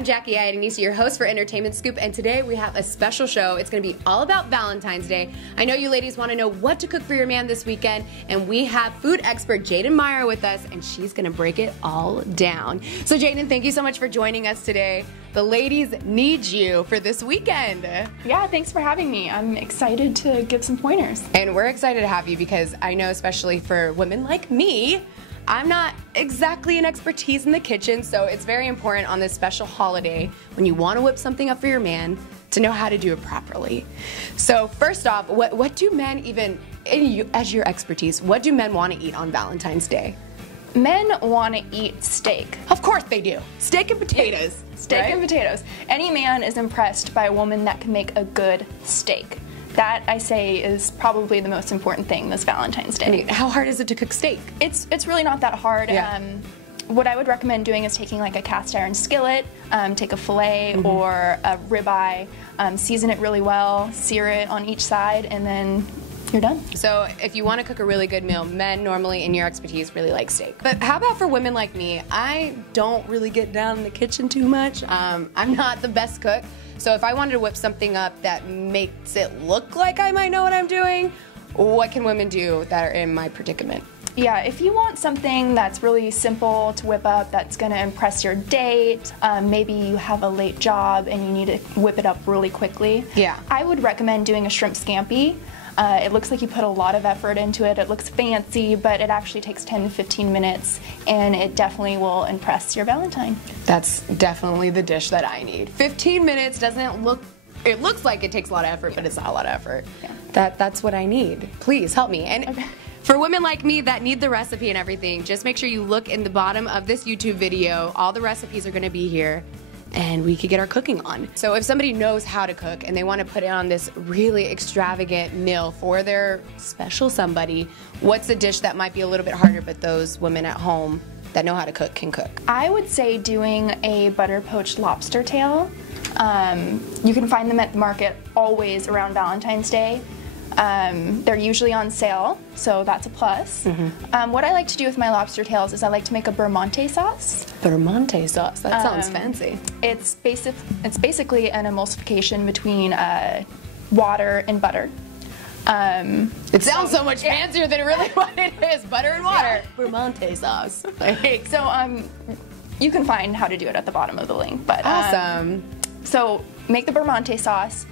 I'm Jackie Ianese, your host for Entertainment Scoop, and today we have a special show. It's going to be all about Valentine's Day. I know you ladies want to know what to cook for your man this weekend, and we have food expert Jaydn Meir with us, and she's going to break it all down. So Jaydn, thank you so much for joining us today. The ladies need you for this weekend. Yeah, thanks for having me. I'm excited to give some pointers. And we're excited to have you because I know, especially for women like me, I'm not exactly an expertise in the kitchen, so it's very important on this special holiday when you want to whip something up for your man to know how to do it properly. So first off, what do men even, as your expertise, what do men want to eat on Valentine's Day? Men want to eat steak. Of course they do. Steak and potatoes. Steak right? and potatoes. Any man is impressed by a woman that can make a good steak. That, I say, is probably the most important thing this Valentine's Day. I mean, how hard is it to cook steak? It's really not that hard. Yeah. What I would recommend doing is taking like a cast iron skillet, take a fillet or a ribeye, season it really well, sear it on each side, and then you're done. So if you want to cook a really good meal, men normally, in your expertise, really like steak. But how about for women like me? I don't really get down in the kitchen too much. I'm not the best cook. So if I wanted to whip something up that makes it look like I might know what I'm doing, what can women do that are in my predicament? Yeah, if you want something that's really simple to whip up, that's going to impress your date, maybe you have a late job and you need to whip it up really quickly, yeah, I would recommend doing a shrimp scampi. It looks like you put a lot of effort into it. It looks fancy, but it actually takes 10 to 15 minutes, and it definitely will impress your Valentine. That's definitely the dish that I need. 15 minutes doesn't look, it looks like it takes a lot of effort, but it's not a lot of effort. Yeah. That's what I need. Please help me. And okay. For women like me that need the recipe and everything, just make sure you look in the bottom of this YouTube video. All the recipes are going to be here, and we could get our cooking on. So if somebody knows how to cook and they want to put it on this really extravagant meal for their special somebody, what's a dish that might be a little bit harder but those women at home that know how to cook can cook? I would say doing a butter poached lobster tail. You can find them at the market always around Valentine's Day. They're usually on sale, so that's a plus. What I like to do with my lobster tails is I like to make a beurre monte sauce. Beurre monte sauce, that sounds fancy. It's basically an emulsification between water and butter. It sounds so much fancier than really what it is. Butter and water. Beurre monte sauce. So you can find how to do it at the bottom of the link. But awesome. So make the beurre monte sauce.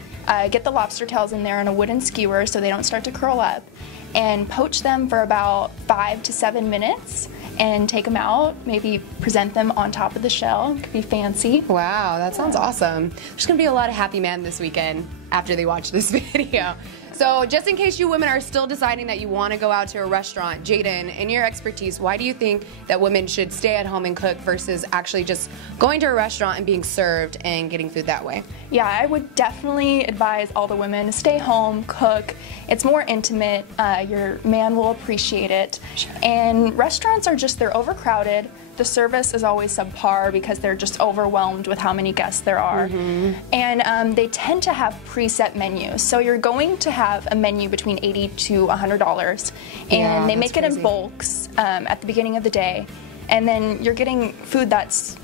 Get the lobster tails in there on a wooden skewer so they don't start to curl up, and poach them for about 5 to 7 minutes and take them out, maybe present them on top of the shell. It could be fancy. Wow, that sounds awesome. There's gonna be a lot of happy men this weekend after they watch this video. So just in case you women are still deciding that you want to go out to a restaurant, Jaydn, in your expertise, why do you think that women should stay at home and cook versus actually just going to a restaurant and being served and getting food that way? Yeah, I would definitely advise all the women to stay home, cook. It's more intimate. Your man will appreciate it. Sure. And restaurants are just, they're overcrowded. The service is always subpar because they're just overwhelmed with how many guests there are. And they tend to have preset menus. So you're going to have a menu between $80 to $100. And they make it in bulks at the beginning of the day. And then you're getting food that's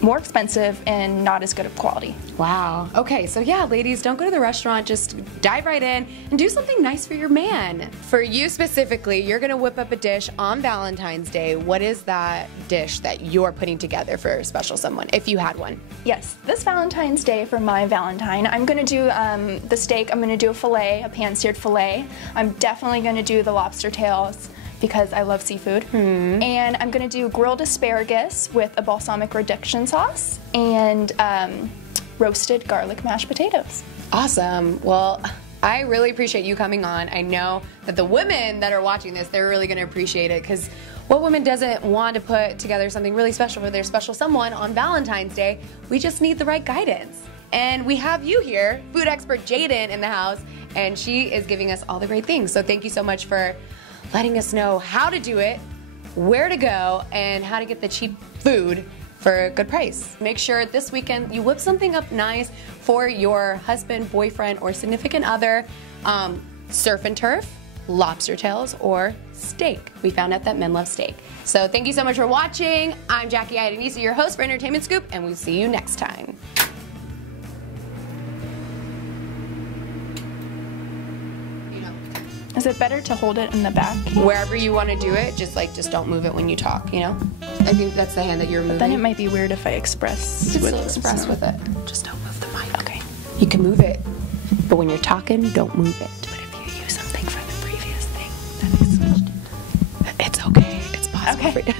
more expensive and not as good of quality. Wow. Okay, so yeah, ladies, don't go to the restaurant. Just dive right in and do something nice for your man. For you specifically, you're gonna whip up a dish on Valentine's Day. What is that dish that you're putting together for a special someone, if you had one? Yes, this Valentine's Day for my Valentine, I'm gonna do the steak. I'm gonna do a fillet, a pan-seared fillet. I'm definitely gonna do the lobster tails because I love seafood. And I'm gonna do grilled asparagus with a balsamic reduction sauce and roasted garlic mashed potatoes. Awesome. Well, I really appreciate you coming on. I know that the women that are watching this, they're really gonna appreciate it, because what woman doesn't want to put together something really special for their special someone on Valentine's Day? We just need the right guidance. And we have you here, food expert Jaydn, in the house, and she is giving us all the great things. So thank you so much for letting us know how to do it, where to go, and how to get the cheap food for a good price. Make sure this weekend you whip something up nice for your husband, boyfriend, or significant other. Surf and turf, lobster tails, or steak. We found out that men love steak. So thank you so much for watching. I'm Jackie Idenisa, your host for Entertainment Scoop, and we'll see you next time. Is it better to hold it in the back? Wherever you want to do it, just don't move it when you talk, you know? I think that's the hand that you're moving. Then it might be weird if I express. You can still express with it. Just don't move the mic. Okay. You can move it, but when you're talking, don't move it. But if you use something from the previous thing, then I switched it. It's okay. It's possible for you.